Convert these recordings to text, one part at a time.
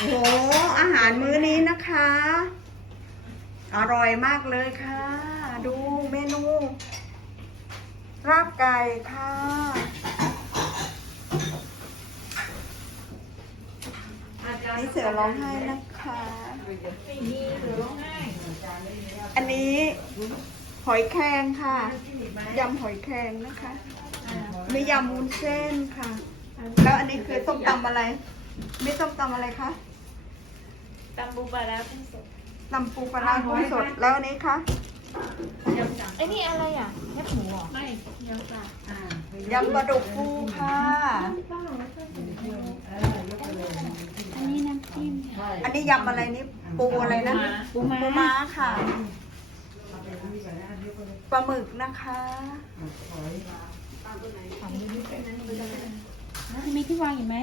โอ้โหอาหารมื้อนี้นะคะ อร่อยมากเลยค่ะ ดูเมนูราบไก่ค่ะ นี่เสือร้องไห้นะคะ อันนี้หอยแครงค่ะ ยำหอยแครงนะคะมียำวุ้นเส้นค่ะ แล้วอันนี้คือต้มตำอะไร ไม่ต้มตำอะไรคะ ตำบูปลาร้ากุ้งสดตำปูปลาร้ากุ้งสดแล้วอันนี้คะไอ้นี่อะไรอะแคบหมูเหรอไม่ยำปลายำปลาดุกฟูค่ะอันนี้น้ำจิ้มอันนี้ยำอะไรนี่ปูอะไรนะปูม้าปูม้าค่ะปลาหมึกนะคะมีที่วางอยู่ไหม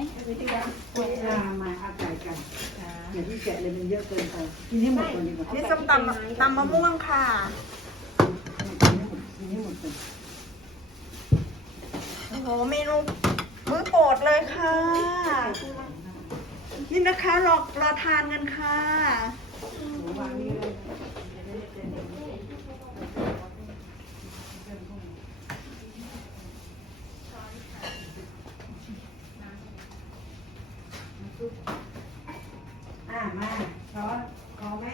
มามาเอาไก่กัน อย่าที่แกะเลยมันเยอะเกินไปกินให้หมดก่อนดีกว่านี่ส้มตำตำมะม่วงค่ะ กินให้หมดก่อนโอ้โห เมนูมื้อโปรดเลยค่ะ นี่นะคะรอรอทานกันค่ะ วางนี่เลย อ่ามาช้อนพอไหม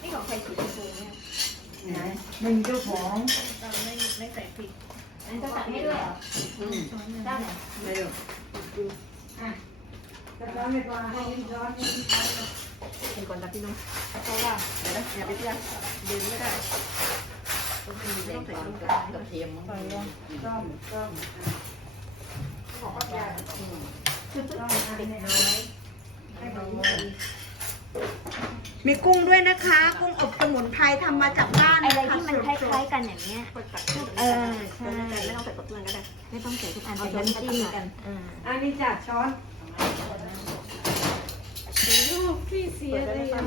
นี่ของใครสีชมพูเนี่ย ไหนหนึ่งเจ้าของเราไม่ไม่ใส่พริกอันนี้จะตัดให้ด้วยเหรออืมได้เหรอเร็วอะจะช้อนไม่พอให้ยิ้มช้อนให้ยิ้มช้อนเป็นคนตัดพี่นุ้งเพราะว่าเดี๋ยวนะอย่าไปเตี้ยเดินไม่ได้ต้องมีแรงความกระเทียมมั้งต้มต้มต้มขอก็ยาต้มอันน้อยให้เขาเย มีกุ้งด้วยนะคะ กุ้งอบสมุนไพรทำมาจากบ้านอะไรนะะที่มันคล้ายๆกันอย่างเงี้ย เออใช่ไม่ต้องใส่กับเพื่อนก็ได้ ไม่ต้องใส่ทุกอันเอาใส่ช้อนน้ำจิ้จิ้มมกักันนอ่าอันนี้จัดช้อนพี่เสียเลยอะ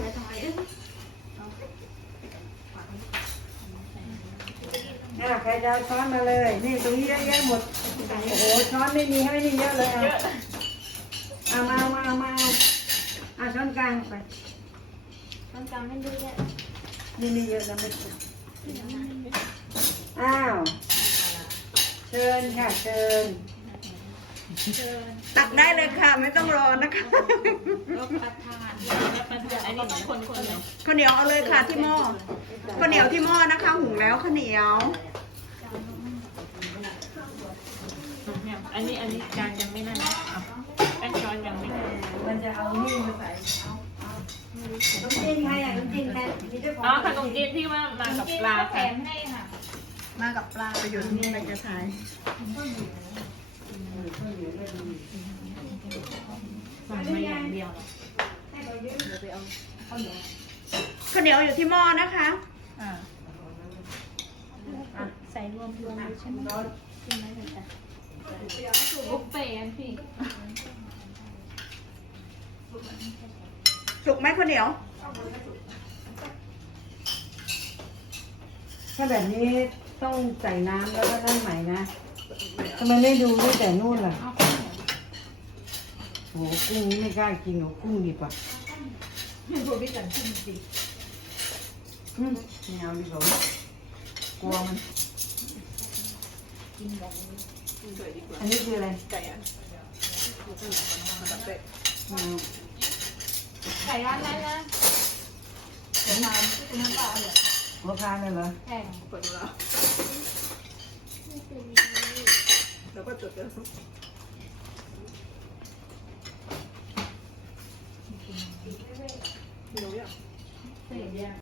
อะใครจะเอาช้อนมาเลย นี่ตรงนี้เยอะแยะหมด โอ้โห ช้อนไม่มีให้นี่เยอะเลยอะเอามาเอามาเอามาเอาเอาช้อนกลางไป ต้องจำให้ด้วยเนี่ยนี่นี่เยอะนะไม่ถูกอ้าว เชิญค่ะเชิญตักได้เลยค่ะ ไม่ต้องรอนะคะแล้วประทานแล้วประทานอันนี้ต้องคนคนเลยข้าวเหนียวเอาเลยค่ะที่หม้อข้าวเหนียวที่หม้อนะคะ หุงแล้วข้าวเหนียวอันนี้อันนี้จานยังไม่นั่นนะแป้งช้อนยังไม่นั่นมันจะเอานี่มาใส่ องอ๋อขนมจีนที่ว่ามากับปลาค่ะมากับปลาประโยชน์นี่เราจะทายสั่งมาอย่างเดียวข้าวเหนียวอยู่ที่หม้อนะคะอ่าใส่รวมรวมใช่ไหมใช่ไหมจ๊ะบุฟเฟ่ต์พี่สุกไหมข้าวเหนียว ถ้าแบบนี้ต้องใส่น้ำแล้วก็นั่นใหม่นะทำไมไม่ดูด้วยแต่นู่นล่ะโอ้โหกุ้งนี้ไม่กล้ากินหรอกกุ้งดีกว่าดูพี่กันขึ้นสิอืมไม่เอาดีกว่ากลัวมันอันนี้คืออะไรไก่อะอืมไก่ร้านนั้นนะ หัวคานเลยเหรอแพงกว่าเราแล้วก็จดแล้วดูอย่างเสร็จยัง